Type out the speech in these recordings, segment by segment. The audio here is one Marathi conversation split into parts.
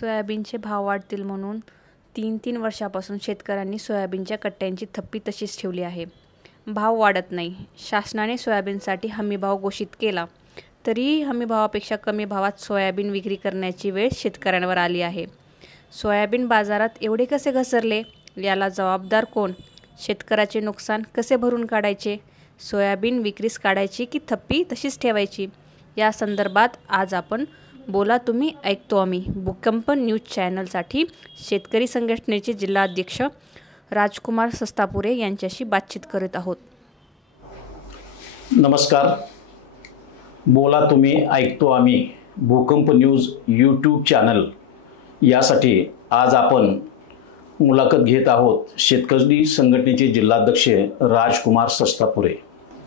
सोयाबीनचे भाव वाढतील म्हणून 3 वर्षापासून शेतकऱ्यांनी सोयाबीनच्या कट्ट्यांची थप्पी तशीच ठेवली आहे. भाव वाढत नाही. शासनाने सोयाबीनसाठी हमीभाव घोषित केला तरीही हमीभावापेक्षा कमी भावात सोयाबीन विक्री करण्याची वेळ शेतकऱ्यांवर आली आहे. सोयाबीन बाजारात एवढे कसे घसरले? याला जबाबदार कोण? शेतकऱ्याचे नुकसान कसे भरून काढायचे? सोयाबीन विक्रीस काढायची की थप्पी तशीच ठेवायची? या संदर्भात आज आपण बोला तुम्ही ऐकतो आम्ही भूकंप न्यूज चॅनलसाठी शेतकरी संघटनेचे जिल्हाध्यक्ष राजकुमार सस्तापुरे यांच्याशी बातचीत करत आहोत. नमस्कार. बोला तुम्ही ऐकतो आम्ही भूकंप न्यूज यूट्यूब चॅनल यासाठी आज आपण मुलाखत घेत आहोत शेतकरी संघटनेचे जिल्हाध्यक्ष राजकुमार सस्तापुरे.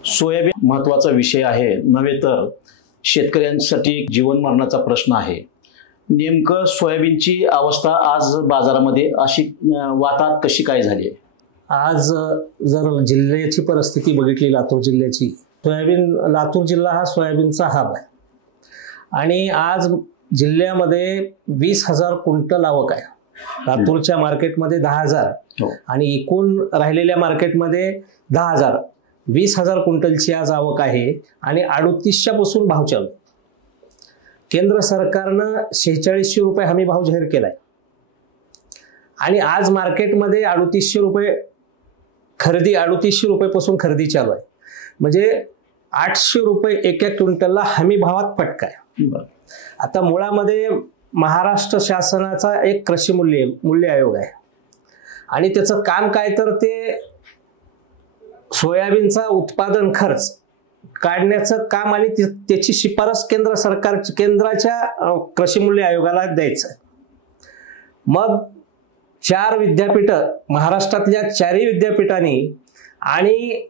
सोयाबीन महत्त्वाचा विषय आहे नव्हे तर शेतकऱ्यांसाठी जीवन मरणाचा प्रश्न आहे. नेमकं सोयाबीनची अवस्था आज बाजारामध्ये अशी वाताहत कशी काय झाली आहे? आज जर जिल्ह्याची परिस्थिती बघितली लातूर जिल्ह्याची, लातूर जिल्हा हा सोयाबीनचा हब आहे आणि आज जिल्ह्यामध्ये 20,000 क्विंटल आवक आहे. लातूरच्या मार्केटमध्ये 10,000 आणि एकूण राहिलेल्या मार्केटमध्ये 10,000. 20,000 क्विंटलची आज आवक आहे आणि 3800 पासून भाव चालू. केंद्र सरकारनं 4600 रुपये हमी भाव जाहीर केलाय आणि आज मार्केटमध्ये 3800 रुपये खरेदी, 3800 रुपयेपासून खरेदी चालू आहे. म्हणजे 800 रुपये एका क्विंटलला हमी भावात फटका आहे. आता मुळामध्ये महाराष्ट्र शासनाचा एक कृषी मूल्य आयोग आहे आणि त्याचं काम काय तर ते सोयाबीनचा उत्पादन खर्च काढण्याचं काम आणि त्याची शिफारस केंद्राच्या कृषी मूल्य आयोगाला द्यायचं. मग 4 विद्यापीठ महाराष्ट्रातल्या 4ही विद्यापीठांनी आणि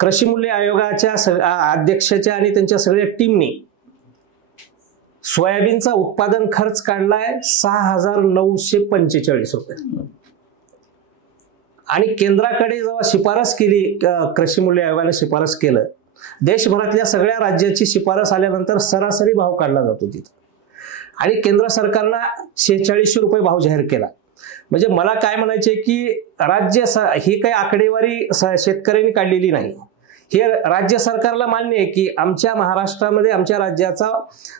कृषी मूल्य आयोगाच्या अध्यक्षाच्या आणि त्यांच्या सगळ्या टीमनी सोयाबीनचा उत्पादन खर्च काढलाय 6,945 रुपये आणि केंद्राकडे जेव्हा शिफारस केली, कृषी मूल्य आयोगाने शिफारस केलं, देशभरातल्या सगळ्या राज्याची शिफारस आल्यानंतर सरासरी भाव काढला जातो तिथं आणि केंद्र सरकारनं 4600 रुपये भाव जाहीर केला. म्हणजे मला काय म्हणायचे की ही काही आकडेवारी शेतकऱ्यांनी काढलेली नाही. हे राज्य सरकारला मान्य आहे की आमच्या महाराष्ट्रामध्ये आमच्या राज्याचा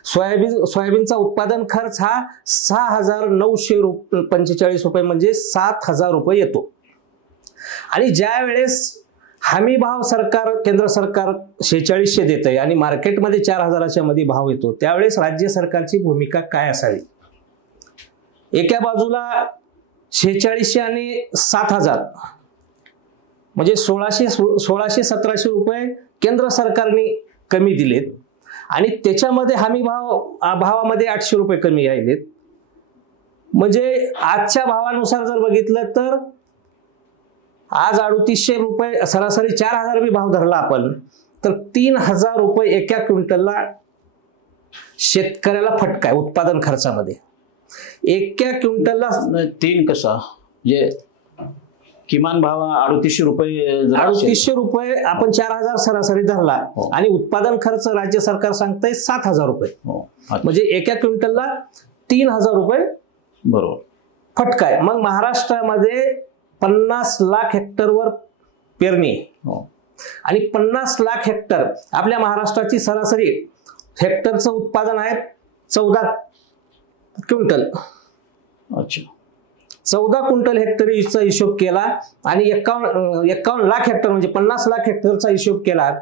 सोयाबीनचा उत्पादन खर्च हा 6,945 रुपये म्हणजे 7,000 रुपये येतो आणि ज्या वेळेस हमी भाव केंद्र सरकार 4600 देत आहे आणि मार्केटमध्ये 4,000च्या मध्ये भाव येतो, त्यावेळेस राज्य सरकारची भूमिका काय असावी? एका बाजूला 4600 आणि 7,000 म्हणजे 1600-1700 रुपये केंद्र सरकारने कमी दिलेत आणि त्याच्यामध्ये हमी भावामध्ये 800 रुपये कमी आलेत. म्हणजे आजच्या भावानुसार जर बघितलं तर आज 3800 रुपये सरासरी 4,000 बी भाव धरला आपण तर 3,000 रुपये एका क्विंटलला शेतकऱ्याला फटका आहे उत्पादन खर्चामध्ये. एका क्विंटलला 3 कसा म्हणजे किमान भाव 3800 रुपये. 3800 रुपये आपण 4,000 सरासरी धरला आणि उत्पादन खर्च राज्य सरकार सांगतंय 7,000 रुपये. म्हणजे एका क्विंटलला 3,000 रुपये बरोबर फटका आहे. मग महाराष्ट्रामध्ये 50 लाख हेक्टरवर पेरणी आणि 50 लाख हेक्टर आपल्या महाराष्ट्राची सरासरी हेक्टरचं उत्पादन आहे 14 क्विंटल. अच्छा, 14 क्विंटल हेक्टरीचा हिशोब केला आणि 51 लाख हेक्टर म्हणजे 50 लाख हेक्टरचा हिशोब केला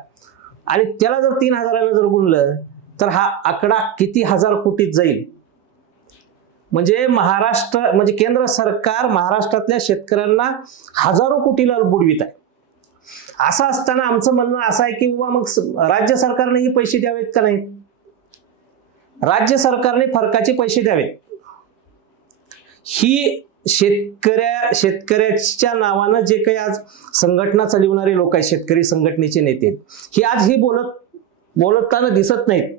आणि त्याला जर 3,000 जर गुणलं तर हा आकडा किती हजार कोटीत जाईल? म्हणजे केंद्र सरकार महाराष्ट्रातल्या शेतकऱ्यांना हजारो कोटीला बुडवीत आहे. असं असताना आमचं म्हणणं असं आहे की मग राज्य सरकारनेही पैसे द्यावेत का नाहीत? राज्य सरकारने फरकाचे पैसे द्यावेत. ही शेतकऱ्याच्या नावानं जे काही आज संघटना चालवणारे लोक आहेत, शेतकरी संघटनेचे नेते, हे आज ही बोलताना दिसत नाहीत.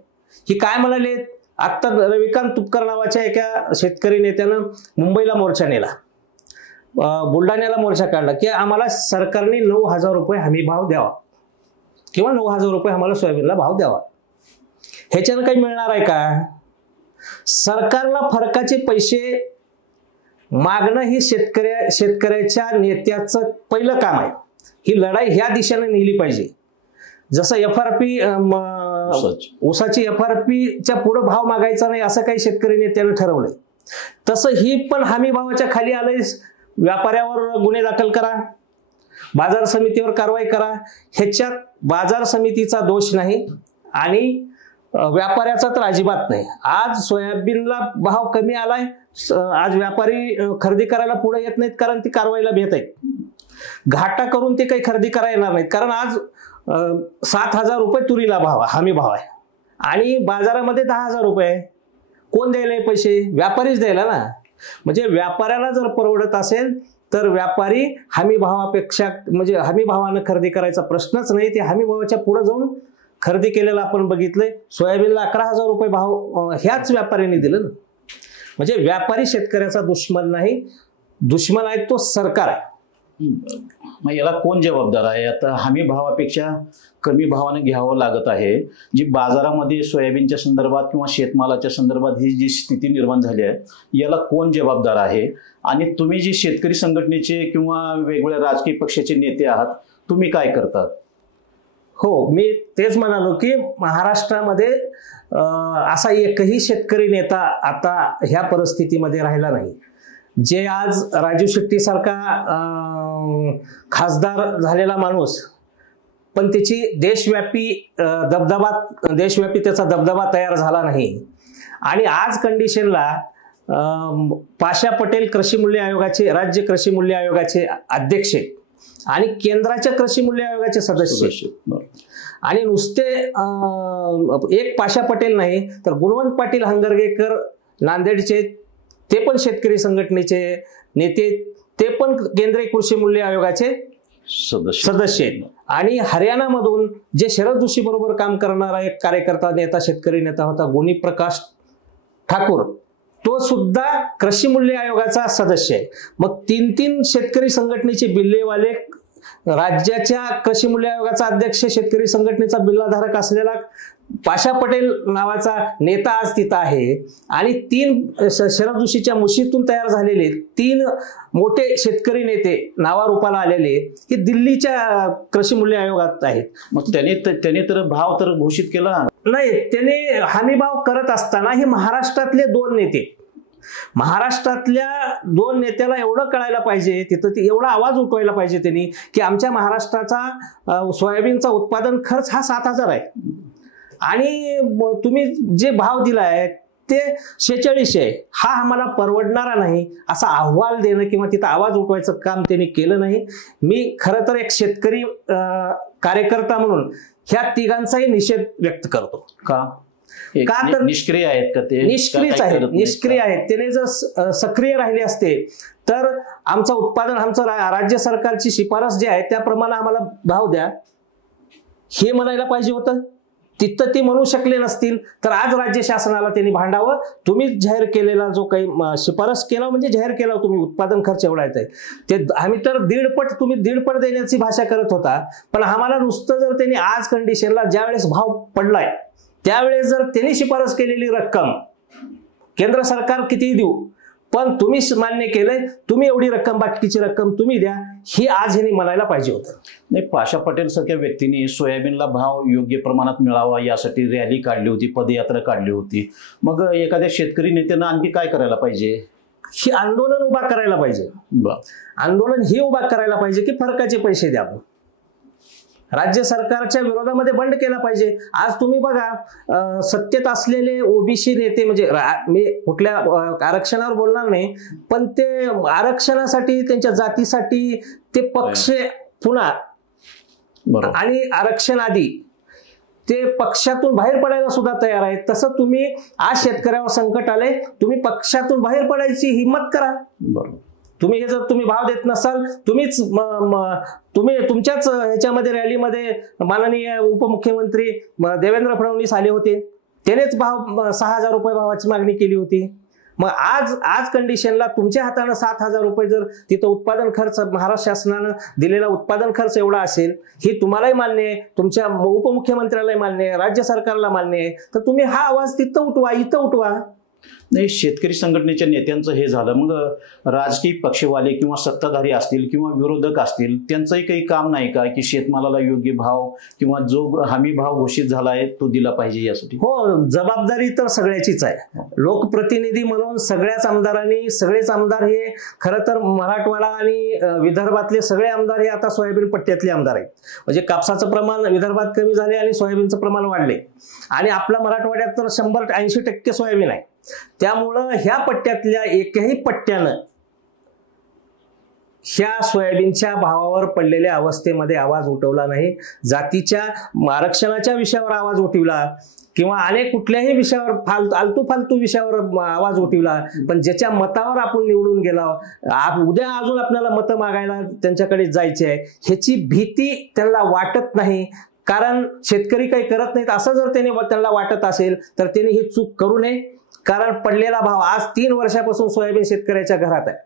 ही काय म्हणाले? आता रविकांत तुपकर नावाच्या एका शेतकरी नेत्यानं मुंबईला मोर्चा नेला, बुलढाण्याला मोर्चा काढला की आम्हाला सरकारने 9,000 रुपये हमी भाव द्यावा किंवा 9,000 रुपये आम्हाला सोयाबीनला भाव द्यावा. ह्याच्यानं काही मिळणार आहे का? सरकारला फरकाचे पैसे मागणं ही शेतकऱ्याच्या नेत्याचं पहिलं काम आहे. ही लढाई ह्या दिशेने नेली पाहिजे. जसं FRP ऊसाची FRPच्या पुढे भाव मागायचा नाही असं काही शेतकरी नेत्यानं ठरवलंय, तसं ही पण हमी भावाच्या खाली आलंय. व्यापाऱ्यावर गुन्हे दाखल करा, बाजार समितीवर कारवाई करा. ह्याच्यात बाजार समितीचा दोष नाही आणि व्यापाऱ्याचा तर अजिबात नाही. आज सोयाबीनला भाव कमी आलाय, आज व्यापारी खरेदी करायला पुढे येत नाहीत कारण ती कारवाईला भेट आहेत. घाटा करून ते काही खरेदी करायला येणार नाहीत कारण आज 7,000 रुपये तुरीला भाव हमी भाव आहे आणि बाजारामध्ये 10,000 रुपये. कोण द्यायला पैसे? व्यापारीच द्यायला ना. म्हणजे व्यापाऱ्याला जर परवडत असेल तर व्यापारी हमी भावापेक्षा म्हणजे हमी भावानं खरेदी करायचा प्रश्नच नाही. ते हमी भावाच्या पुढे जाऊन खरेदी केलेलं आपण बघितलंय. सोयाबीनला 11,000 रुपये भाव ह्याच व्यापाऱ्यांनी दिलं ना. म्हणजे व्यापारी शेतकऱ्याचा दुश्मन नाही, दुश्मन आहे तो सरकार आहे. मग याला कोण जबाबदार आहे? आता हमी भावापेक्षा कमी भावाने घ्यावं लागत आहे. जी बाजारामध्ये सोयाबीनच्या संदर्भात किंवा शेतमालाच्या संदर्भात ही जी स्थिती निर्माण झाली आहे, याला कोण जबाबदार आहे? आणि तुम्ही जी शेतकरी संघटनेचे किंवा वेगवेगळ्या राजकीय पक्षाचे नेते आहात, तुम्ही काय करतात? हो, मी तेच म्हणालो की महाराष्ट्रामध्ये असा एकही शेतकरी नेता आता ह्या परिस्थितीमध्ये राहिला नाही. जे आज राजू शेट्टी सारखा खासदार झालेला माणूस पण त्याची देशव्यापी त्याचा दबदबा तयार झाला नाही. आणि आज कंडिशनला पाशा पटेल कृषी मूल्य आयोगाचे, राज्य कृषी मूल्य आयोगाचे अध्यक्ष आणि केंद्राच्या कृषी मूल्य आयोगाचे सदस्य आणि नुसते एक पाशा पटेल नाही तर गुणवंत पाटील हंगरगेकर नांदेडचे, ते पण शेतकरी संघटनेचे नेते, ते पण केंद्रीय कृषी मूल्य आयोगाचे सदस्य आहेत. आणि हरियाणामधून जे शरद जोशी बरोबर काम करणारा एक कार्यकर्ता नेता, शेतकरी नेता होता गुणी प्रकाश ठाकूर, तो सुद्धा कृषी मूल्य आयोगाचा सदस्य आहे. मग 3 शेतकरी संघटनेचे बिल्लेवाले, राज्याच्या कृषी मूल्य आयोगाचा अध्यक्ष, शेतकरी संघटनेचा बिल्लाधारक असलेला पाशा पटेल नावाचा नेता आज तिथं आहे. आणि 3 शरद जोशीच्या मुशीतून तयार झालेले 3 मोठे शेतकरी नेते नावारूपाला आलेले हे दिल्लीच्या कृषी मूल्य आयोगात आहेत. मग त्याने तर भाव तर घोषित केला नाही. त्याने हमी भाव करत असताना हे महाराष्ट्रातले 2 नेते, महाराष्ट्रातल्या 2 नेत्याला एवढं कळायला पाहिजे, तिथं एवढा आवाज उठवायला पाहिजे त्यांनी की आमच्या महाराष्ट्राचा सोयाबीनचा उत्पादन खर्च हा 7,000 आहे आणि तुम्ही जे भाव दिलाय ते 46 आहे, हा आम्हाला परवडणारा नाही असा अहवाल देणं किंवा तिथं आवाज उठवायचं काम त्यांनी केलं नाही. मी खरं तर एक शेतकरी कार्यकर्ता म्हणून ह्या तिघांचाही निषेध व्यक्त करतो. का तर निष्क्रिय आहेत का ते? निष्क्रिय आहेत. त्याने जर सक्रिय राहिले असते तर आमचं उत्पादन, आमचं राज्य सरकारची शिफारस जी आहे त्याप्रमाणे आम्हाला भाव द्या हे म्हणायला पाहिजे होतं. तिथं ते म्हणू शकले नसतील तर आज राज्य शासनाला त्यांनी भांडावं. तुम्ही जाहीर केलेला जो काही शिफारस केला म्हणजे जाहीर केला तुम्ही उत्पादन खर्च एवढा येत आहे ते आम्ही तर 1.5 तुम्ही 1.5 देण्याची भाषा करत होता. पण आम्हाला नुसतं जर त्यांनी आज कंडिशनला ज्यावेळेस भाव पडलाय त्यावेळेस जर त्यांनी शिफारस केलेली रक्कम केंद्र सरकार कितीही देऊ पण तुम्ही मान्य केलंय, तुम्ही एवढी रक्कम, बाकीची रक्कम तुम्ही द्या, ही आज ह्यांनी म्हणायला पाहिजे होतं. नाही, पाशा पटेल सारख्या व्यक्तीने सोयाबीनला भाव योग्य प्रमाणात मिळावा यासाठी रॅली काढली होती, पदयात्रा काढली होती. मग एखाद्या शेतकरी नेत्यानं आणखी काय करायला पाहिजे? ही आंदोलन उभा करायला पाहिजे. आंदोलन हे उभा करायला पाहिजे की फरकाचे पैसे द्या, राज्य सरकारच्या विरोधामध्ये बंड केला पाहिजे. आज तुम्ही बघा सत्तेत असलेले ओबीसी नेते, म्हणजे मी कुठल्या आरक्षणावर बोलणार नाही पण ते आरक्षणासाठी, त्यांच्या जातीसाठी ते पक्ष पुन्हा आणि आरक्षण आधी ते पक्षातून बाहेर पडायला सुद्धा तयार आहेत. तसं तुम्ही आज शेतकऱ्यावर संकट आले, तुम्ही पक्षातून बाहेर पडायची हिंमत करा. बरोबर. तुम्ही हे जर तुम्ही भाव देत नसाल, तुम्ही तुमच्याच ह्याच्यामध्ये रॅलीमध्ये माननीय उपमुख्यमंत्री देवेंद्र फडणवीस आले होते, त्यानेच भाव 6,000 रुपये भावाची मागणी केली होती. मग आज कंडिशनला तुमच्या हाताने 7,000 रुपये जर तिथं उत्पादन खर्च, महाराष्ट्र शासनानं दिलेला उत्पादन खर्च एवढा असेल, ही तुम्हालाही मान्य आहे, तुमच्या उपमुख्यमंत्र्यालाही मान्य आहे, राज्य सरकारला मान्य आहे, तर तुम्ही हा आवाज तिथं उठवा, इथं उठवा. नाही, शेतकरी संघटनेच्या नेत्यांचं हे झालं, मग राजकीय पक्षवाले किंवा सत्ताधारी असतील किंवा विरोधक असतील त्यांचंही काही काम नाही का की शेतमालाला योग्य भाव किंवा जो हमी भाव घोषित झाला आहे तो दिला पाहिजे यासाठी? हो, जबाबदारी तर सगळ्याचीच आहे. लोकप्रतिनिधी म्हणून सगळ्याच आमदारांनी, सगळेच आमदार हे खरं तर मराठवाडा आणि विदर्भातले सगळे आमदार हे आता सोयाबीन पट्ट्यातले आमदार आहेत. म्हणजे कापसाचं प्रमाण विदर्भात कमी झाले आणि सोयाबीनचं प्रमाण वाढले आणि आपल्या मराठवाड्यात तर 100-80% सोयाबीन आहे. त्यामुळं ह्या पट्ट्यातल्या एकही पट्ट्यानं ह्या सोयाबीनच्या भावावर पडलेल्या अवस्थेमध्ये आवाज उठवला नाही. जातीच्या आरक्षणाच्या विषयावर आवाज उठवला किंवा अनेक कुठल्याही विषयावर आलतू फालतू विषयावर आवाज उठवला, पण ज्याच्या मतावर आपण निवडून गेला, उद्या अजून आपल्याला मतं मागायला त्यांच्याकडे जायचे आहे ह्याची भीती त्यांना वाटत नाही. कारण शेतकरी काही करत नाहीत असं जर त्यांना वाटत असेल तर त्यांनी ही चूक करू नये. कारण पडलेला भाव आज 3 वर्षापासून सोयाबीन शेतकऱ्याच्या घरात आहे.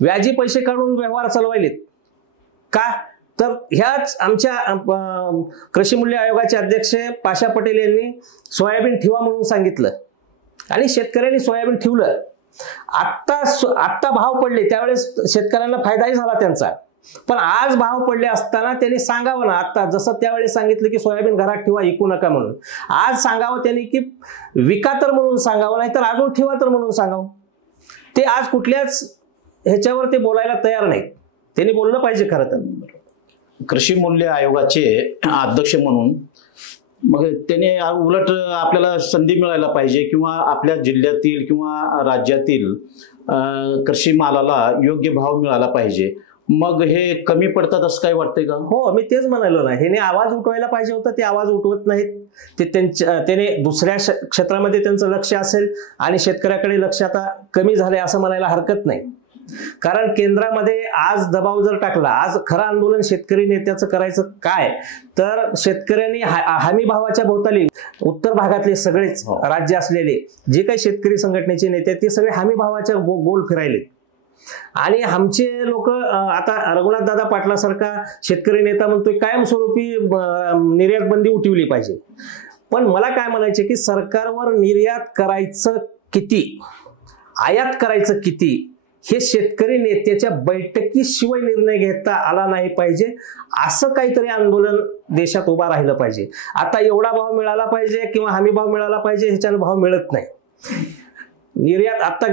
व्याजी पैसे काढून व्यवहार चालवायलेत का? तर ह्याच आमच्या कृषी मूल्य आयोगाचे अध्यक्ष पाशा पटेल यांनी सोयाबीन ठेवा म्हणून सांगितलं आणि शेतकऱ्यांनी सोयाबीन ठेवलं. आत्ता भाव पडले त्यावेळेस शेतकऱ्यांना फायदाही झाला त्यांचा, पण आज भाव पडले असताना त्यांनी सांगावं ना, आता जसं त्यावेळेस सांगितलं की सोयाबीन घरात ठेवा विकू नका म्हणून, आज सांगावं त्यांनी की विका तर म्हणून सांगावं, नाही तर अजून ठेवा तर म्हणून सांगावं. ते आज कुठल्याच ह्याच्यावर ते बोलायला तयार नाहीत. त्यांनी बोललं पाहिजे खरं तर. कृषी मूल्य आयोगाचे अध्यक्ष म्हणून मग त्याने उलट आपल्याला संधी मिळायला पाहिजे किंवा आपल्या जिल्ह्यातील किंवा राज्यातील कृषी मालाला योग्य भाव मिळाला पाहिजे. मग हे कमी पडतात असं काय वाटतंय का? हो, मी तेच म्हणालो ना, ह्याने आवाज उठवायला पाहिजे होता, ते आवाज उठवत नाहीत. त्याने दुसऱ्या क्षेत्रामध्ये त्यांचं लक्ष असेल आणि शेतकऱ्याकडे लक्ष आता कमी झालंय असं म्हणायला हरकत नाही. कारण केंद्रामध्ये आज दबाव जर टाकला, आज खरं आंदोलन शेतकरी नेत्याचं करायचं काय, तर शेतकऱ्यांनी हमी भावाच्या भोवताली उत्तर भागातले सगळेच राज्य असलेले जे काही शेतकरी संघटनेचे नेते ते सगळे हमी भावाच्या गोल फिरायले. आणि आमचे लोक आता रघुनाथ दादा पाटलासारखा शेतकरी नेता म्हणतोय कायमस्वरूपी निर्यात बंदी उठवली पाहिजे. पण मला काय म्हणायचे की सरकारवर निर्यात करायचं किती, आयात करायचं किती, हे शेतकरी नेत्याच्या बैठकीशिवाय निर्णय घेता आला नाही पाहिजे. असं काहीतरी आंदोलन देशात उभा राहिलं पाहिजे. आता एवढा भाव मिळाला पाहिजे किंवा हमी भाव मिळाला पाहिजे ह्याच्यानं भाव मिळत नाही. निर्यात आता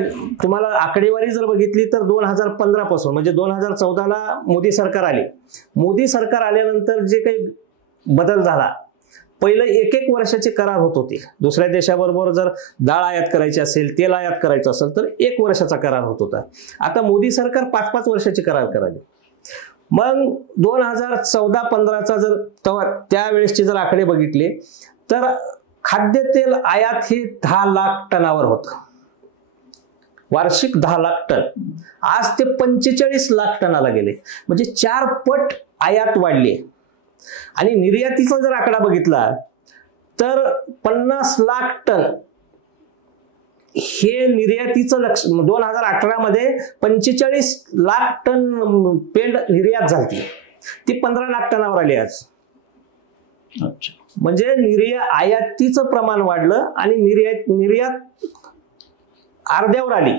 तुम्हाला आकडेवारी जर बघितली तर 2015 पासून म्हणजे 2014ला मोदी सरकार आले. मोदी सरकार आल्यानंतर जे काही बदल झाला, पहिलं 1-1 वर्षाचे करार होत होते. दुसऱ्या देशाबरोबर जर डाळ आयात करायची असेल, तेल आयात करायचं असेल तर 1 वर्षाचा करार होत होता. आता मोदी सरकार 5-5 वर्षाचे करार करायले. मग 2014-15चा जर त्यावेळेसचे जर आकडे बघितले तर खाद्यतेल आयात हे 10 लाख टनावर होतं, वार्षिक 10 लाख टन. आज ते 45 लाख टनाला गेले, म्हणजे 4 पट आयात वाढली. आणि निर्यातीचा जर आकडा बघितला तर 50 लाख टन हे निर्यातीचं लक्ष. 2018 मध्ये 45 लाख टन पेंड निर्यात झाली, ती 15 लाख टनावर आली आज. म्हणजे आयातीचं प्रमाण वाढलं आणि निर्यात अर्ध्यावर आली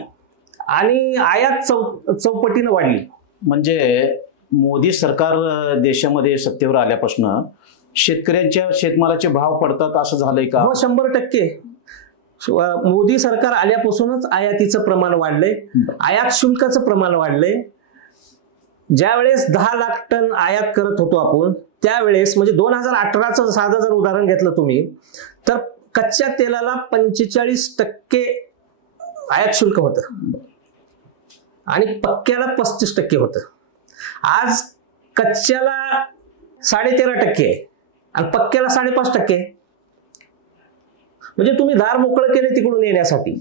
आणि आयात चौपटीनं वाढली. म्हणजे मोदी सरकार देशामध्ये सत्तेवर आल्यापासून शेतकऱ्यांच्या शेतमालाचे भाव पडतात असं झालंय का? हो, 100%. मोदी सरकार आल्यापासूनच आयातीचं प्रमाण वाढलंय, आयात शुल्काचं प्रमाण वाढलंय. ज्यावेळेस 10 लाख टन आयात करत होतो आपण त्यावेळेस, म्हणजे 2018चं साधं जर उदाहरण घेतलं तुम्ही तर कच्च्या तेलाला 45% आयात शुल्क होतं आणि पक्क्याला 35% होतं. आज कच्च्याला 13.5% आहे आणि पक्क्याला 5.5%. म्हणजे तुम्ही दार मोकळं केले तिकडून येण्यासाठी.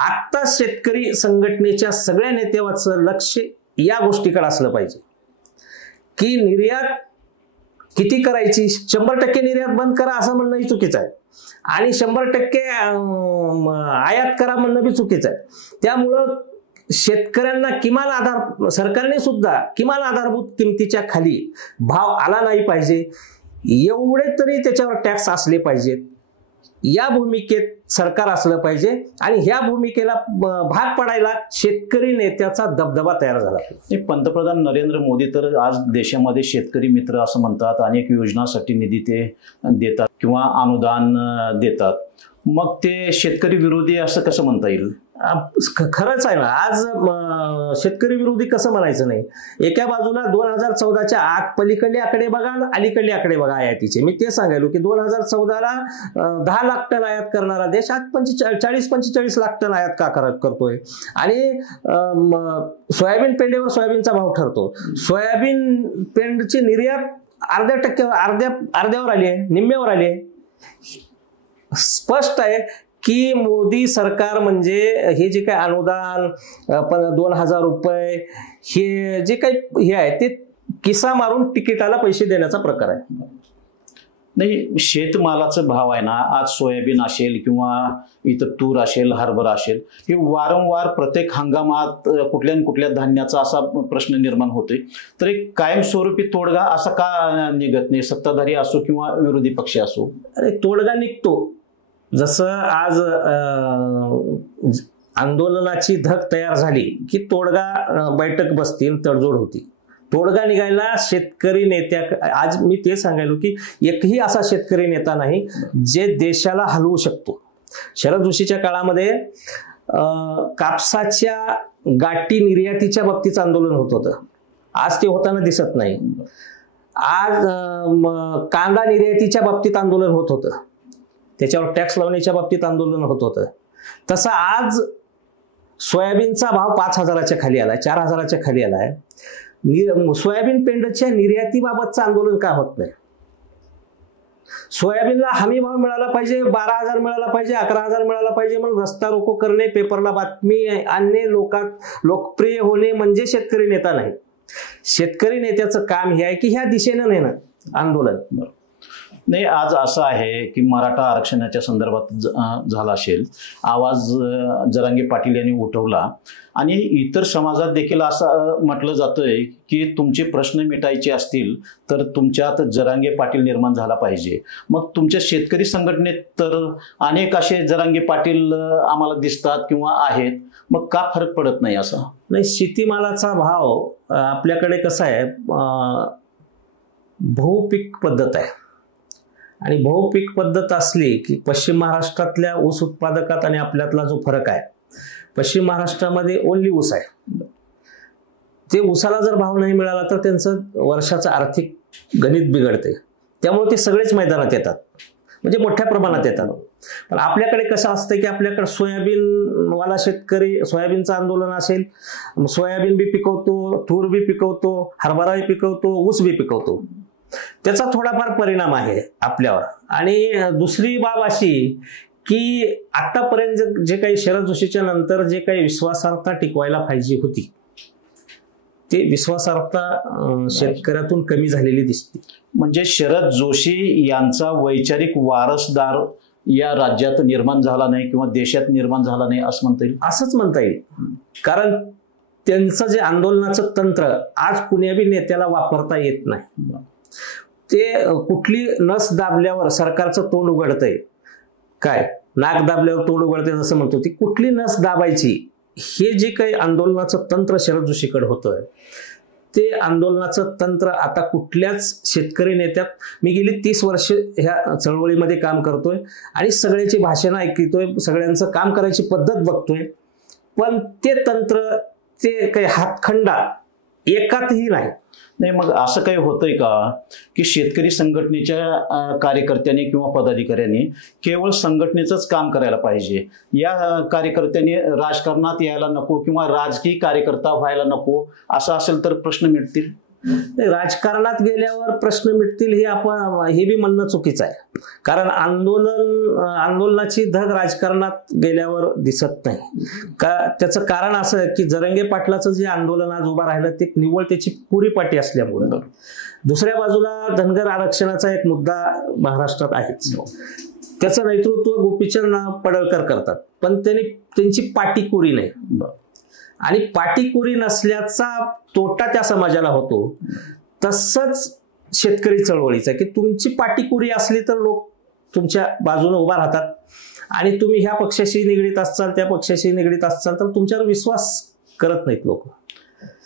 आता शेतकरी संघटनेच्या सगळ्या नेत्यांचं लक्ष या गोष्टीकडे असलं पाहिजे की निर्यात किती करायची. 100% निर्यात बंद करा असं म्हणणंही चुकीचं आहे आणि 100% आयात करा म्हणणं बी चुकीचं आहे. त्यामुळं शेतकऱ्यांना किमान आधार, सरकारने सुद्धा किमान आधारभूत किमतीच्या खाली भाव आला नाही पाहिजे एवढे तरी त्याच्यावर टॅक्स असले पाहिजेत. या भूमिकेत सरकार असलं पाहिजे आणि ह्या भूमिकेला भाग पडायला शेतकरी नेत्याचा दबदबा तयार झाला. पंतप्रधान नरेंद्र मोदी तर आज देशामध्ये शेतकरी मित्र असं म्हणतात, अनेक योजनांसाठी निधी ते देतात किंवा अनुदान देतात. मग ते शेतकरी विरोधी असं कसं म्हणता येईल? खरंच आहे ना. आज शेतकरी विरोधी कसं म्हणायचं नाही. एका बाजूला 2014च्या आत पलीकडले आकडे बघा, अलीकडले आकडे बघा आयातीचे. मी ते सांगायलो की 2014ला 10 लाख टन आयात करणारा देश आज 40-45 लाख टन आयात का करतोय. आणि सोयाबीन पेंडीवर सोयाबीनचा भाव ठरतो. सोयाबीन पेंडची निर्यात अर्ध्यावर आली आहे, निम्म्यावर आली आहे. स्पष्ट आहे की मोदी सरकार म्हणजे हे जे काही अनुदान 2,000 रुपये हे जे काही हे आहे ते किसा मारून तिकिटाला पैसे देण्याचा प्रकार आहे. नाही, शेतमालाचा भाव आहे ना, आज सोयाबीन असेल किंवा इतर तूर असेल, हरभरा असेल, हे वारंवार प्रत्येक हंगामात कुठल्या न कुठल्या धान्याचा असा प्रश्न निर्माण होतोय. तर एक कायमस्वरूपी तोडगा असा का निघत नाही, सत्ताधारी असो किंवा विरोधी पक्ष असो? अरे तोडगा निघतो. जसं आज आंदोलनाची धग तयार झाली की तोडगा बैठक बसतील, तडजोड होती. तोडगा निघायला शेतकरी नेत्या, आज मी ते सांगायलो की एकही असा शेतकरी नेता नाही जे देशाला हलवू शकतो. शरद जोशीच्या काळामध्ये कापसाच्या गाठी निर्यातीच्या बाबतीत आंदोलन होत होतं. आज ते होताना दिसत नाही. आज कांदा निर्यातीच्या बाबतीत आंदोलन होत होतं, त्याच्यावर टॅक्स लावण्याच्या बाबतीत आंदोलन होत होतं. तसं आज सोयाबीनचा भाव 5,000च्या खाली आलाय, 4,000च्या खाली आलाय. सोयाबीन पेंडच्या निर्यातीबाबतचं आंदोलन का होत नाही? सोयाबीनला हमी भाव मिळाला पाहिजे, 12,000 मिळाला पाहिजे, 11,000 मिळाला पाहिजे म्हणून रस्ता रोको करणे, पेपरला बातमी आणणे, लोकप्रिय होणे म्हणजे शेतकरी नेता नाही. शेतकरी नेत्याचं काम हे आहे की ह्या दिशेनं नेणं आंदोलन. नाही, आज असं आहे की मराठा आरक्षणाच्या संदर्भात झाला असेल, आवाज जरांगे पाटील यांनी उठवला आणि इतर समाजात देखील असं म्हटलं जातंय की तुमचे प्रश्न मिटायचे असतील तर तुमच्यात जरांगे पाटील निर्माण झाला पाहिजे. मग तुमच्या शेतकरी संघटनेत तर अनेक असे जरांगे पाटील आम्हाला दिसतात किंवा आहेत, मग का फरक पडत नाही? असं नाही, शेतीमालाचा भाव आपल्याकडे कसा आहे, बहुपीक पद्धत आहे. आणि बहुपीक पद्धत असली की पश्चिम महाराष्ट्रातल्या ऊस उत्पादकात आणि आपल्यातला जो फरक आहे, पश्चिम महाराष्ट्रामध्ये ओन्ली ऊस आहे. ते ऊसाला जर भाव नाही मिळाला तर त्यांचं वर्षाचं आर्थिक गणित बिघडते. त्यामुळे ते सगळेच मैदानात येतात, म्हणजे मोठ्या प्रमाणात येतात. पण आपल्याकडे कसं असतं की आपल्याकडे सोयाबीनवाला शेतकरी, सोयाबीनचं आंदोलन असेल, सोयाबीन बी पिकवतो, तूर बी पिकवतो, हरभरा बी पिकवतो, ऊस बी पिकवतो. त्याचा थोडाफार परिणाम आहे आपल्यावर. आणि दुसरी बाब अशी की आतापर्यंत जे काही शरद जोशीच्या नंतर जे काही विश्वासार्हता टिकवायला पाहिजे होती, ते विश्वासार्हता शेतकऱ्यातून कमी झालेली दिसते. म्हणजे शरद जोशी यांचा वैचारिक वारसदार या राज्यात निर्माण झाला नाही किंवा देशात निर्माण झाला नाही असं म्हणता येईल? असंच म्हणता येईल. कारण त्यांचं जे आंदोलनाचं तंत्र आज कुण्याबी नेत्याला वापरता येत नाही. ते कुठली नस दाबल्यावर सरकारचं तोंड उघडतंय, काय नाक दाबल्यावर तोंड उघडतंय जसं म्हणतो, ती कुठली नस दाबायची हे जे काही आंदोलनाचं तंत्र शरद जोशीकडे होतं, ते आंदोलनाचं तंत्र आता कुठल्याच शेतकरी नेत्यात, मी गेली 30 वर्ष ह्या चळवळीमध्ये काम करतोय आणि सगळ्याची भाषणं ऐकतोय, सगळ्यांचं काम करायची पद्धत बघतोय, पण ते तंत्र, ते काही हातखंडा एकातही नाही. नाही, मग असं काही होतंय का की शेतकरी संघटनेच्या कार्यकर्त्यांनी किंवा पदाधिकाऱ्यांनी केवळ संघटनेचंच काम करायला पाहिजे, या कार्यकर्त्यांनी राजकारणात यायला नको किंवा राजकीय कार्यकर्ता व्हायला नको, असं असेल तर प्रश्न मिटतील? राजकारणात गेल्यावर प्रश्न मिटतील हे बी म्हणणं चुकीचं आहे. कारण आंदोलनाची धग राजकारणात गेल्यावर दिसत नाही. त्याचं कारण असं की जरांगे पाटलाचं जे आंदोलन आज उभं राहिलं ते निव्वळ त्याची पुरी पाठी असल्यामुळं. दुसऱ्या बाजूला धनगर आरक्षणाचा एक मुद्दा महाराष्ट्रात आहेच. त्याचं नेतृत्व गोपीचंद पडळकर करतात, पण त्यांची पाटीकुरी नाही. आणि पाटीकुरी नसल्याचा तोटा त्या समाजाला होतो. तसंच शेतकरी चळवळीचा की तुमची पाटीकुरी असली तर लोक तुमच्या बाजूने उभा राहतात आणि तुम्ही ह्या पक्षाशी निगडीत असाल त्या पक्षाशी निगडीत असाल तर तुमच्यावर विश्वास करत नाहीत लोक.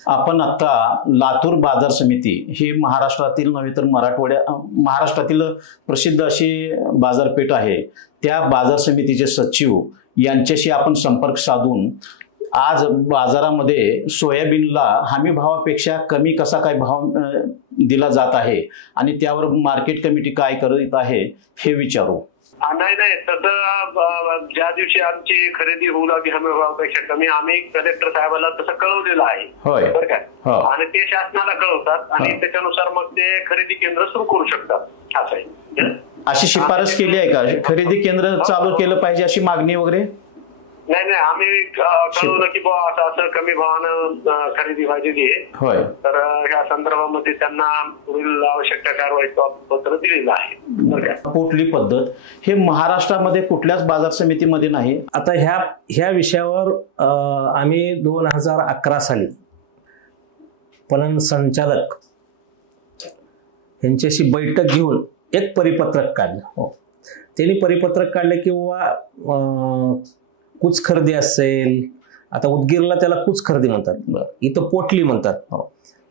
आपण आता लातूर बाजार समिती ही महाराष्ट्रातील नव्हे तर महाराष्ट्रातील प्रसिद्ध अशी बाजारपेठ आहे. त्या बाजार समितीचे सचिव यांच्याशी आपण संपर्क साधून आज बाजारामध्ये सोयाबीनला हमी भावापेक्षा कमी कसा काय भाव दिला जात आहे आणि त्यावर मार्केट कमिटी काय करत आहे हे विचारू. नाही तसं ज्या दिवशी आमची खरेदी होऊ लागली हमी भावापेक्षा कमी आम्ही कलेक्टर साहेबांना तसं कळवलेलं आहे. बरं काय. आणि ते शासनाला कळवतात आणि त्याच्यानुसार मग ते खरेदी केंद्र सुरू करू शकतात असं आहे. अशी शिफारस केली आहे का खरेदी केंद्र चालू केलं पाहिजे अशी मागणी वगैरे? नाही आम्ही कळवलं की बुवा असं असं कमी भावानं खरेदी व्हायची आहे तर ह्या संदर्भामध्ये त्यांना पुढील आवश्यक कारवाईचं पत्र दिलेलं आहे. पोटली पद्धत हे महाराष्ट्रामध्ये कुठल्याच बाजार समितीमध्ये नाही. आता ह्या विषयावर आम्ही 2011 साली पणन संचालक यांच्याशी बैठक घेऊन एक परिपत्रक काढलं. त्यांनी परिपत्रक काढलं की बाबा कुच खरेदी असेल, आता उदगीरला त्याला कुच खरेदी म्हणतात, इथं पोटली म्हणतात,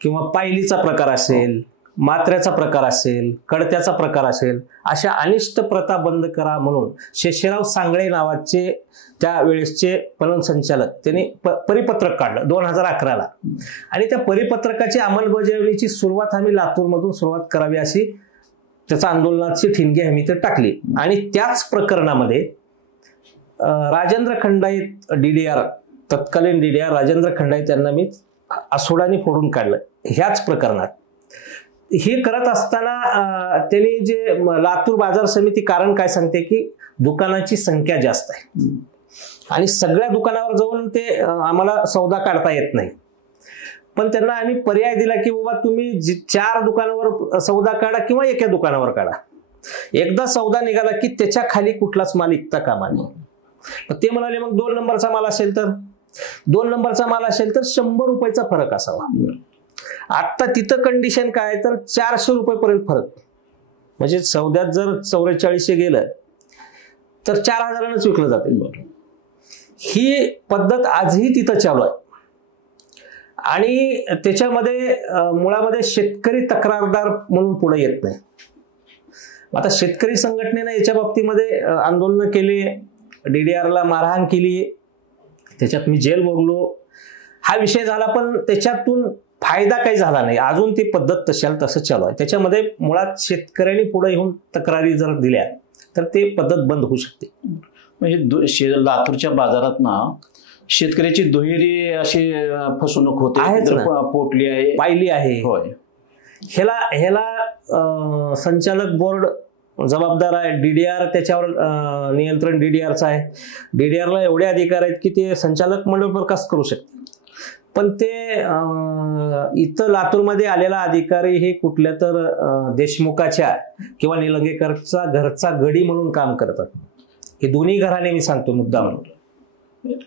किंवा पायलीचा प्रकार असेल, मात्र्याचा प्रकार असेल, कडत्याचा प्रकार असेल, अशा अनिष्ट प्रथा बंद करा म्हणून शेषराव सांगळे नावाचे त्यावेळेसचे पणन संचालक त्यांनी परिपत्रक काढलं 2011ला. आणि त्या परिपत्रकाची अंमलबजावणीची सुरुवात आम्ही लातूरमधून सुरुवात करावी अशी त्याचा आंदोलनाची ठिणगी आम्ही ते टाकली. आणि त्याच प्रकरणामध्ये राजेंद्र खंडाईत DDR तत्कालीन DDR राजेंद्र खंडाईत यांना मी आसोडाने फोडून काढलं ह्याच प्रकरणात. हे करत असताना त्यांनी जे लातूर बाजार समिती कारण काय सांगते की दुकानाची संख्या जास्त आहे आणि सगळ्या दुकानावर जाऊन ते आम्हाला सौदा काढता येत नाही. पण त्यांना आम्ही पर्याय दिला की बाबा तुम्ही 4 दुकानावर सौदा काढा किंवा एका दुकानावर काढा. एकदा सौदा निघाला की त्याच्या खाली कुठलाच माल विकता कामा नये. ते म्हणाले मग 2 नंबरचा माल असेल तर 2 नंबरचा माल असेल तर 100 रुपयाचा फरक असावा. आता तिथं कंडिशन काय तर 400 रुपयेपर्यंत फरक. म्हणजे सौद्यात जर 4400 गेलं तर 4000नच विकलं जाते. ही पद्धत आजही तिथं चालू आहे. आणि त्याच्यामध्ये मुळामध्ये शेतकरी तक्रारदार म्हणून पुढे येत नाही. आता शेतकरी संघटनेने याच्या बाबतीमध्ये आंदोलन केले, DDRला मारहाण केली, त्याच्यात मी जेल भोगलो, हा विषय झाला. पण त्याच्यातून फायदा काही झाला नाही. अजून ती पद्धत तशाला तसं चालू आहे. त्याच्यामध्ये मुळात शेतकऱ्यांनी पुढे येऊन तक्रारी जर दिल्या तर ते पद्धत बंद होऊ शकते. म्हणजे लातूरच्या बाजारात ना शेतकऱ्याची दुहेरी अशी फसवणूक होते. पोटली आहे, पायली आहे. होय. ह्याला संचालक बोर्ड जबाबदार आहे. DDR त्याच्यावर नियंत्रण DDRचं आहे. DDRला एवढे अधिकार आहेत की ते संचालक मंडळ बरखास्त करू शकते. पण ते इथं लातूरमध्ये आलेला अधिकारी हे कुठल्या तर देशमुखाच्या किंवा निलंगेकरचा घरचा गडी म्हणून काम करतात. हे दोन्ही घराने मी सांगतो मुद्दा म्हणून.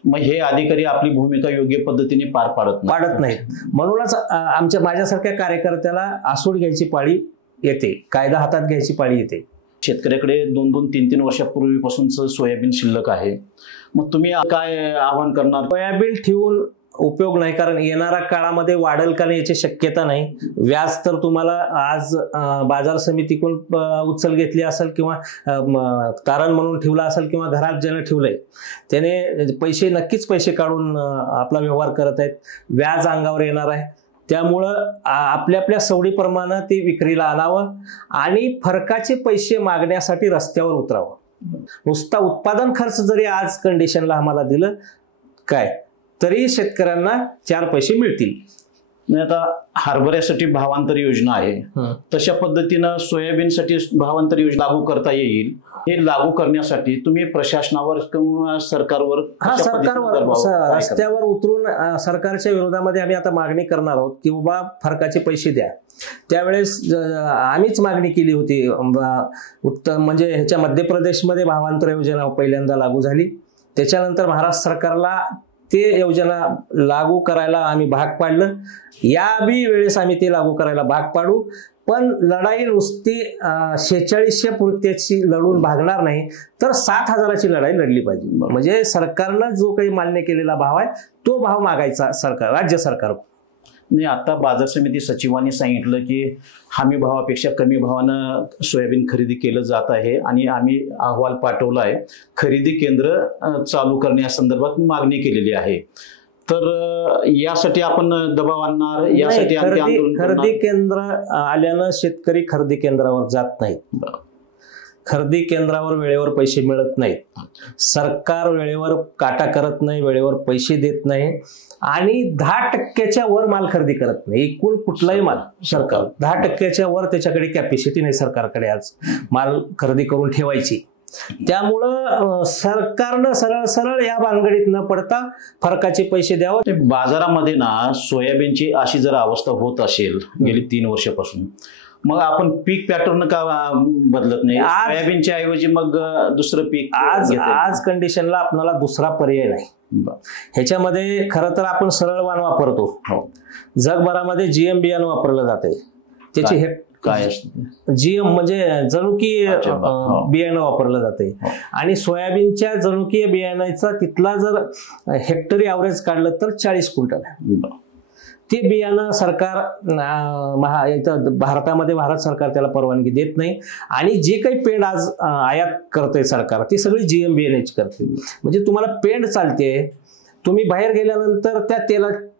मग हे अधिकारी आपली भूमिका योग्य पद्धतीने पार पाडत नाहीत. म्हणूनच माझ्यासारख्या कार्यकर्त्याला आसूड घ्यायची पाळी येते, कायदा हातात घ्यायची पाळी येते. शेतकऱ्याकडे 2-2, 3-3 वर्षापूर्वीपासूनच सोयाबीन शिल्लक आहे. मग तुम्ही काय आवाहन करणार? सोयाबीन ठेवून उपयोग नाही, कारण येणाऱ्या काळामध्ये वाढेल का नाही याची शक्यता नाही. व्याज तर तुम्हाला आज बाजार समितीकडून उचल घेतली असेल किंवा तारण म्हणून ठेवला असेल किंवा घरात ज्याने ठेवलंय त्याने पैसे नक्कीच पैसे काढून आपला व्यवहार करत आहेत. व्याज अंगावर येणार आहे. त्यामुळं आपल्या सवडीप्रमाणे ते विक्रीला आणावं आणि फरकाचे पैसे मागण्यासाठी रस्त्यावर उतरावं. नुसता उत्पादन खर्च जरी आज कंडिशनला आम्हाला दिलं काय तरी शेतकऱ्यांना 4 पैसे मिळतील. आता हरभऱ्यासाठी भावांतर योजना आहे, तशा पद्धतीनं सोयाबीनसाठी भावांतर योजना लागू करता येईल. हे लागू करण्यासाठी तुम्ही प्रशासनावर किंवा सरकारवर रस्त्यावर उतरून सरकारच्या विरोधामध्ये आम्ही आता मागणी करणार आहोत की बाबा फरकाचे पैसे द्या. त्यावेळेस आम्हीच मागणी केली होती. उत्तम म्हणजे ह्याच्या मध्य प्रदेशमध्ये भावांतर योजना पहिल्यांदा लागू झाली. त्याच्यानंतर महाराष्ट्र सरकारला ते योजना लागू करायला आम्ही भाग पाडलं. या बी वेळेस आम्ही ते लागू करायला भाग पाडू, पण लढाई नुसती 4600 पुरत्याची लढून भागणार नाही, तर 7000ची लढाई लढली पाहिजे. म्हणजे सरकारनं जो काही मान्य केलेला भाव आहे तो भाव मागायचा सरकार, राज्य सरकार. नाही, आता बाजार समिती सचिवांनी सांगितलं की हमी भावापेक्षा कमी भावानं सोयाबीन खरेदी केलं जात आहे आणि आम्ही अहवाल पाठवला आहे. खरेदी केंद्र चालू करण्यासंदर्भात मागणी केलेली आहे. तर यासाठी आपण दबाव आणणार, यासाठी खरेदी केंद्र आल्यानं शेतकरी खरेदी केंद्रावर जात नाही. खरेदी केंद्रावर वेळेवर पैसे मिळत नाहीत. सरकार वेळेवर काटा करत नाही, वेळेवर पैसे देत नाही आणि 10% वर माल खरेदी करत नाही. एकूण कुठलाही माल सरकार 10% वर त्याच्याकडे कॅपॅसिटी नाही सरकारकडे आज माल खरेदी करून ठेवायची. त्यामुळं सरकारनं सरळ सरळ या भानगडीत न पडता फरकाचे पैसे द्यावं. बाजारामध्ये ना सोयाबीनची अशी जर अवस्था होत असेल गेली 3 वर्षापासून, मग आपण पीक पॅटर्न का बदलत नाही? सोयाबीनच्या ऐवजी मग दुसरं पीक आज कंडिशनला आपल्याला दुसरा पर्याय नाही. ह्याच्यामध्ये खरं तर आपण सरळ वाण वापरतो. जगभरामध्ये जीएम बियाणं वापरलं जाते. त्याची काय असतं? जीएम म्हणजे जनुकीय बियाणं वापरलं जाते आणि सोयाबीनच्या जनुकीय बियाण्याचा तिथला जर हेक्टरी ॲव्हरेज काढलं तर 40 क्विंटल आहे. ते बियाणं सरकार भारतामध्ये भारत सरकार त्याला परवानगी देत नाही आणि जे काही पेंड आज आयात करते सरकार ती सगळी जीएम बियाण्याची करते. म्हणजे तुम्हाला पेंड चालते, तुम्ही बाहेर गेल्यानंतर त्या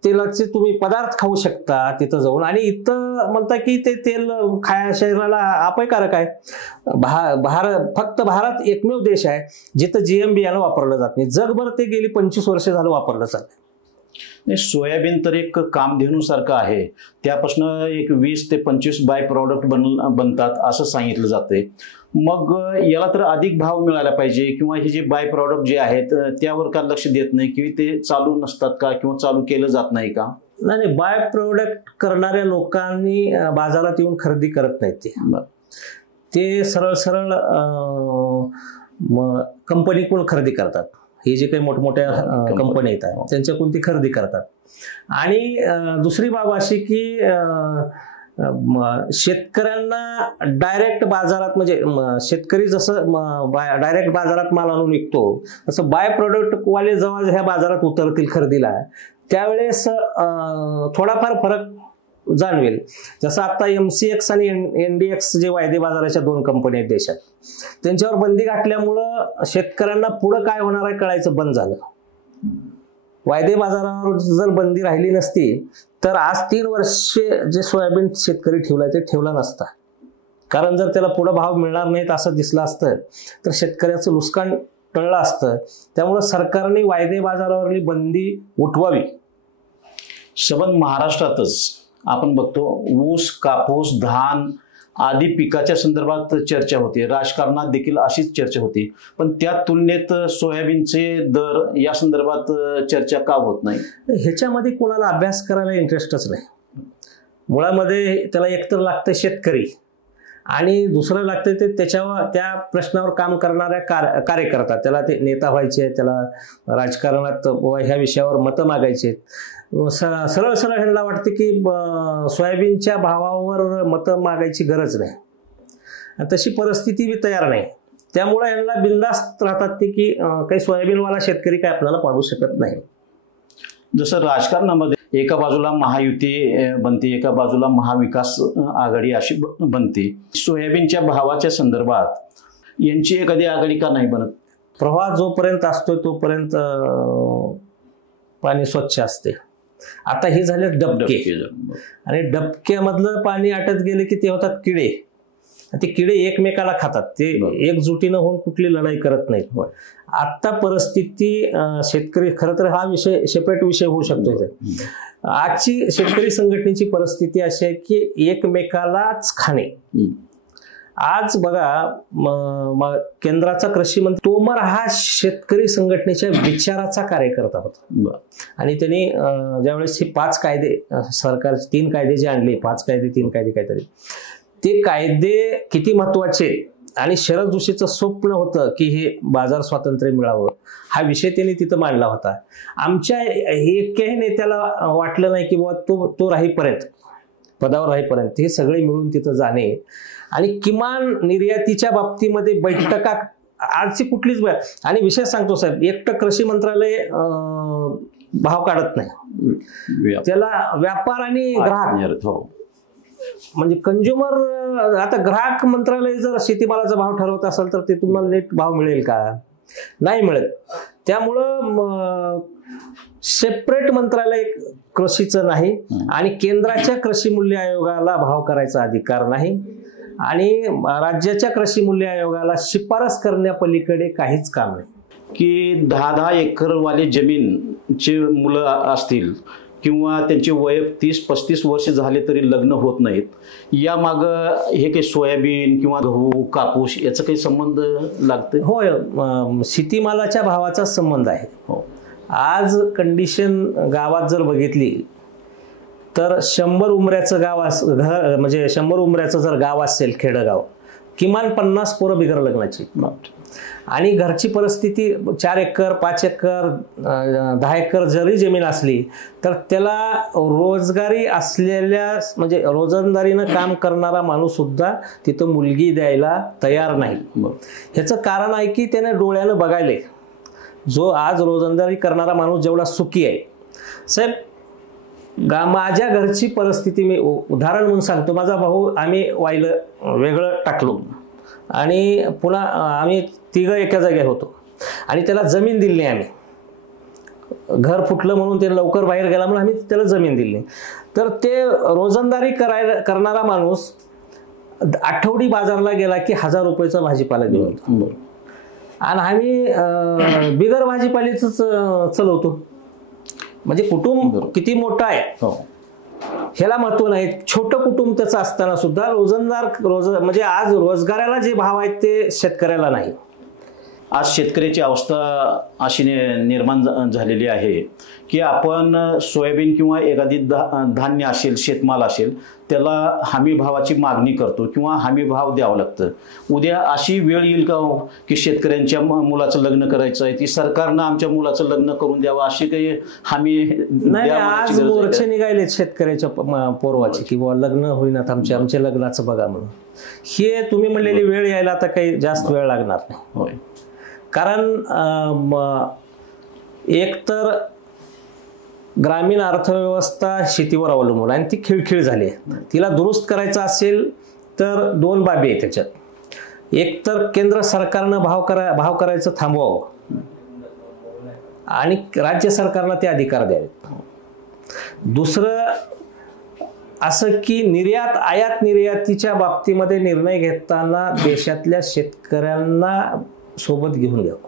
तेलाचे तुम्ही पदार्थ खाऊ शकता तिथं जाऊन, आणि इथं म्हणता की ते तेल शरीराला अपायकारक आहे. फक्त भारत एकमेव देश आहे जिथं जीएम बियाणं वापरलं जात नाही. जगभर ते गेली 25 वर्ष झालं वापरलं चाललंय. सोयाबीन तर एक कामधेनू सारखं आहे. त्यापासून एक 20 ते 25 बाय प्रॉडक्ट बनतात असं सांगितलं जाते. मग याला तर अधिक भाव मिळाला पाहिजे, किंवा हे जे बाय प्रॉडक्ट जे आहेत त्यावर का लक्ष देत नाही, किंवा ते चालू नसतात का, किंवा चालू केलं जात नाही का? नाही, बाय प्रोडक्ट करणाऱ्या लोकांनी बाजारात येऊन खरेदी करत नाहीत. ते सरळ सरळ कंपनीकडून खरेदी करतात. हे जे काही मोठमोठ्या कंपन्या येतात त्यांच्याकडून ती खरेदी करतात. आणि दुसरी बाब अशी की शेतकऱ्यांना डायरेक्ट बाजारात, म्हणजे शेतकरी जसं डायरेक्ट बाजारात माल आणून विकतो तसं बाय प्रोडक्ट वाले जेव्हा ह्या बाजारात उतरतील खरेदीला त्यावेळेस थोडाफार फरक जाणवेल. जसं आता MCX आणि NDX जे वायदे बाजाराच्या 2 कंपन्या आहेत देशात, त्यांच्यावर बंदी घातल्यामुळं शेतकऱ्यांना पुढं काय होणार आहे कळायचं बंद झालं. वायदे बाजारावर जर बंदी राहिली नसती तर आज 3 वर्षे जे सोयाबीन शेतकरी ठेवलाय ते ठेवला नसता. कारण जर त्याला पुढं भाव मिळणार नाहीत असं दिसलं असतं तर शेतकऱ्याचं नुकसान टळलं असतं. त्यामुळं सरकारने वायदे बाजारावरली बंदी उठवावी. सबंध महाराष्ट्रातच आपण बघतो ऊस, कापूस, धान आदी पिकाच्या संदर्भात चर्चा होती. राजकारणात देखील अशीच चर्चा होती. पण त्या तुलनेत सोयाबीनचे दर या संदर्भात चर्चा का होत नाही? ह्याच्यामध्ये कोणाला अभ्यास करायला इंटरेस्टच नाही. मुळामध्ये त्याला एकतर लागतं शेतकरी आणि दुसरं लागतं ते त्या प्रश्नावर काम करणाऱ्या कार्यकर्ता. त्याला ते नेता व्हायचे, त्याला राजकारणात ह्या विषयावर मतं मागायचे. सरळ सरळ ह्यांना वाटते की सोयाबीनच्या भावावर मतं मागायची गरज नाही. तशी परिस्थिती बी तयार नाही. त्यामुळे यांना बिनधास्त राहतात ते की काही सोयाबीनवाला शेतकरी काय आपल्याला पाडू शकत नाही. जसं राजकारणामध्ये एका बाजूला महायुती बनते, एका बाजूला महाविकास आघाडी अशी बनते. सोयाबीनच्या भावाच्या संदर्भात यांची एखादी आघाडी का नाही बनत? प्रवाह जोपर्यंत असतोय तोपर्यंत पाणी स्वच्छ असते. आता हे झाले डबके, आणि डबक्यामधलं पाणी आटत गेले की ते होतात किडे. ते किडे एकमेकाला खातात. ते एकजुटीनं होऊन कुठली लढाई करत नाहीत. आता परिस्थिती शेतकरी, खरं तर हा विषय सेपरेट विषय होऊ शकतो. आजची शेतकरी संघटनेची परिस्थिती अशी आहे की एकमेकालाच खाणे. आज बघा केंद्राचा कृषी मंत्री तोमर हा शेतकरी संघटनेच्या विचाराचा कार्यकर्ता होता. आणि त्यांनी ज्यावेळेस हे 5 कायदे सरकार 3 कायदे जे आणले, 5 कायदे 3 कायदे काहीतरी, ते कायदे किती महत्वाचे आणि शरद जोशीचं स्वप्न होतं की हे बाजार स्वातंत्र्य मिळावं, हा विषय त्यांनी तिथं मांडला होता. आमच्या एकाही नेत्याला वाटलं नाही की बाबा तो राहीपर्यंत, पदावर राहीपर्यंत हे सगळे मिळून तिथं जाणे आणि किमान निर्यातीच्या बाबतीमध्ये बैठका आजची कुठलीच आणि विशेष सांगतो साहेब, एकटं कृषी मंत्रालय भाव काढत नाही, त्याला व्यापार आणि ग्राहक म्हणजे कंझ्युमर, आता ग्राहक मंत्रालय जर शेतीमालाचा भाव ठरवत असेल तर ते तुम्हाला नेट भाव मिळेल का? नाही मिळत. त्यामुळं सेपरेट मंत्रालय कृषीचं नाही आणि केंद्राच्या कृषी मूल्य आयोगाला भाव करायचा अधिकार नाही आणि राज्याच्या कृषी मूल्य आयोगाला शिफारस करण्यापलीकडे काहीच काम नाही. की 10-10 एकरवाले जमीनचे मुलं असतील किंवा त्यांचे वय 30-35 वर्ष झाले तरी लग्न होत नाहीत, या माग हे काही सोयाबीन किंवा गहू कापूस याचा काही संबंध लागतं? होय, शेतीमालाच्या भावाचा संबंध आहे. हो. आज कंडिशन गावात जर बघितली तर 100 उमऱ्याचं गाव म्हणजे 100 उमऱ्याचं जर गाव असेल खेडगाव, किमान 50 पोरं बिगर लग्नाची आणि घरची परिस्थिती 4 एकर 5 एकर 10 एकर जरी जमीन असली तर त्याला रोजगारी असलेल्या म्हणजे रोजंदारीनं काम करणारा माणूस सुद्धा तिथं मुलगी द्यायला तयार नाही. ह्याचं कारण आहे की त्याने डोळ्यानं बघायले. जो आज रोजंदारी करणारा माणूस जेवढा सुखी आहे साहेब, माझ्या घरची परिस्थिती मी उदाहरण म्हणून सांगतो. माझा भाऊ, आम्ही वाहिलं वेगळं टाकलो आणि पुन्हा आम्ही तिघं एका जागेवर होतो आणि त्याला जमीन दिली नाही. आम्ही घर फुटलं म्हणून ते लवकर बाहेर गेला म्हणून आम्ही त्याला जमीन दिली नाही. तर ते रोजंदारी करणारा माणूस आठवडी बाजारला गेला की 1000 रुपयाचा भाजीपाला घेऊन आणि आम्ही बिगर भाजीपाल्याच चलवतो. म्हणजे कुटुंब किती मोठं आहे ह्याला महत्व नाही. छोटं कुटुंब त्याचं असताना सुद्धा म्हणजे आज रोजगाराला जे भाव आहेत ते शेतकऱ्याला नाही. आज शेतकऱ्याची अवस्था अशी निर्माण झालेली आहे की आपण सोयाबीन किंवा एखादी धान्य असेल, शेतमाल असेल, त्याला हमी भावाची मागणी करतो किंवा हमी भाव द्यावं लागतं. उद्या अशी वेळ येईल का की शेतकऱ्यांच्या मुलाचं लग्न करायचं आहे, ती सरकारनं आमच्या मुलाचं लग्न करून द्यावं अशी काही हमी नाही. आज मोर्चे निघाले शेतकऱ्याच्या पोरवाचे की बाबा लग्न होईनात आमच्या लग्नाचं बघा म्हणून. हे तुम्ही म्हणलेली वेळ यायला आता काही जास्त वेळ लागणार नाही. होय, कारण एकतर ग्रामीण अर्थव्यवस्था शेतीवर अवलंबून आणि ती खिळखिळ झाली आहे. तिला दुरुस्त करायचं असेल तर 2 बाबी आहेत त्याच्यात. एक तर केंद्र सरकारनं भाव करायचं थांबवावं आणि राज्य सरकारनं ते अधिकार द्यावेत. दुसरं असं की आयात निर्यातीच्या बाबतीमध्ये निर्णय घेताना देशातल्या शेतकऱ्यांना सोबत घेऊन घ्यावं.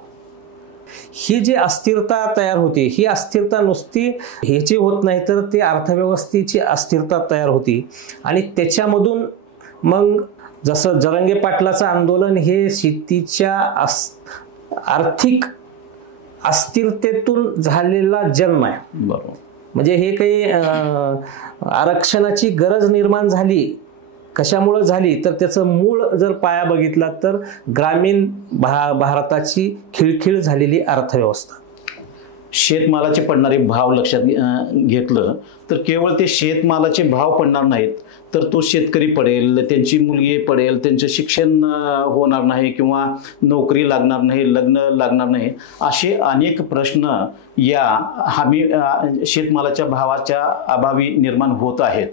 ही जी अस्थिरता तयार होती, ही अस्थिरता नुसती ह्याची होत नाही तर ती अर्थव्यवस्थेची अस्थिरता तयार होती आणि त्याच्यामधून मग जसं जरांगे पाटलाचं आंदोलन हे शेतीच्या आर्थिक अस्थिरतेतून झालेला जन्म आहे. बरोबर. म्हणजे हे काही आरक्षणाची गरज निर्माण झाली कशामुळे झाली तर त्याचं मूळ जर पाया बघितला तर ग्रामीण भारताची खिळखिळ झालेली अर्थव्यवस्था. शेतमालाचे पडणारे भाव लक्षात घेतलं तर केवळ ते शेतमालाचे भाव पडणार नाहीत तर तो शेतकरी पडेल, त्यांची मुलगी पडेल, त्यांचं शिक्षण होणार नाही किंवा नोकरी लागणार नाही, लग्न लागणार नाही, असे अनेक प्रश्न या हमी शेतमालाच्या भावाच्या अभावी निर्माण होत आहेत.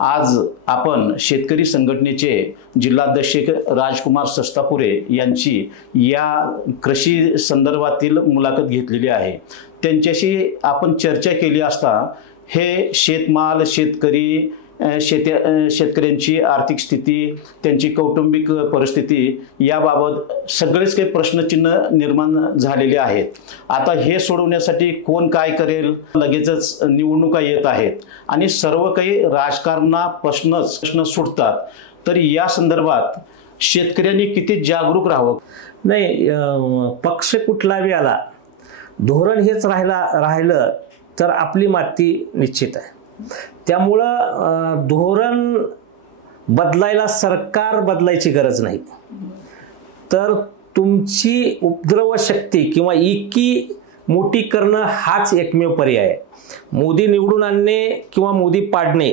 आज आपण शेतकरी संघटनेचे जिल्हाध्यक्ष राजकुमार सस्तापुरे यांची या कृषी संदर्भातील मुलाखत घेतलेली आहे. त्यांच्याशी आपण चर्चा केली असता हे शेतमाल, शेतकरी, शेतकऱ्यांची आर्थिक स्थिती, त्यांची कौटुंबिक परिस्थिती याबाबत सगळेच काही प्रश्नचिन्ह निर्माण झालेले आहेत. आता हे सोडवण्यासाठी कोण काय करेल, लगेचच निवडणुका येत आहेत आणि सर्व काही राजकारणापासूनच सुटतात. तर या संदर्भात शेतकऱ्यांनी किती जागरूक राहावं? नाही, पक्ष कुठलाही आला, धोरण हेच राहिलं तर आपली माती निश्चित आहे. त्यामुळं धोरण बदलायला सरकार बदलायची गरज नाही, तर तुमची उपद्रव शक्ती किंवा इकी मोठी करणं हाच एकमेव पर्याय आहे. मोदी निवडून आणणे किंवा मोदी पाडणे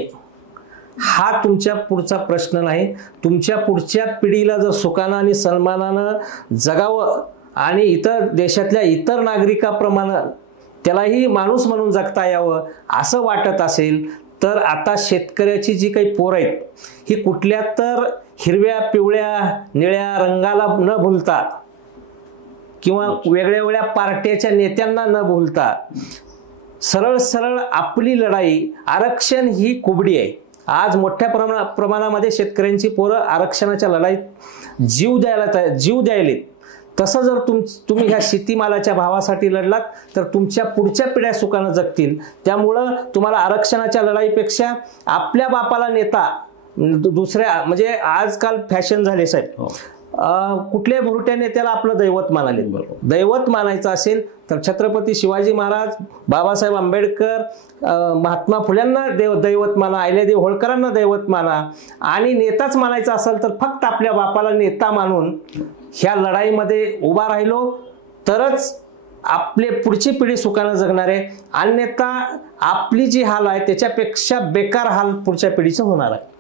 हा तुमच्या पुढचा प्रश्न नाही. तुमच्या पुढच्या पिढीला जर सुखानं आणि सन्मानानं जगावं आणि इतर देशातल्या इतर नागरिकाप्रमाणे त्यालाही माणूस म्हणून जगता यावं असं वाटत असेल तर आता शेतकऱ्याची जी काही पोरं आहेत ही कुठल्या तर हिरव्या पिवळ्या निळ्या रंगाला न भुलता किंवा वेगळ्या वेगळ्या पार्ट्याच्या नेत्यांना न भुलता सरळ सरळ आपली लढाई, आरक्षण ही कुबडी आहे. आज मोठ्या प्रमाणामध्ये शेतकऱ्यांची पोरं आरक्षणाच्या लढाईत जीव द्यायलेत. तसं जर तुम्ही ह्या शेतीमालाच्या भावासाठी लढलात तर तुमच्या पुढच्या पिढ्या सुखानं जगतील. त्यामुळं तुम्हाला आरक्षणाच्या लढाईपेक्षा आपल्या बापाला नेता दुसऱ्या, म्हणजे आजकाल फॅशन झाले साहेब, कुठल्याही भुरट्या नेत्याला आपलं दैवत मानाले. दैवत मानायचं असेल तर छत्रपती शिवाजी महाराज, बाबासाहेब आंबेडकर, महात्मा फुल्यांना दैवत माना, अहिल्यादेवी होळकरांना दैवत माना. आणि नेताच मानायचा असेल तर फक्त आपल्या बापाला नेता मानून ह्या लढाईमध्ये उभा राहिलो तरच आपले पुढची पिढी सुखानं जगणार आहे. अन्यथा आपली जी हाल आहे त्याच्यापेक्षा बेकार हाल पुढच्या पिढीचं होणार आहे.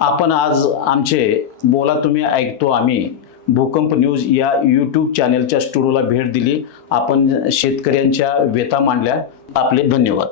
आपण आज आमचे बोला तुम्ही ऐकतो आम्ही भूकंप न्यूज या यूट्यूब चॅनेलच्या स्टुडिओला भेट दिली. आपण शेतकऱ्यांच्या व्यथा मांडल्या. आपले धन्यवाद.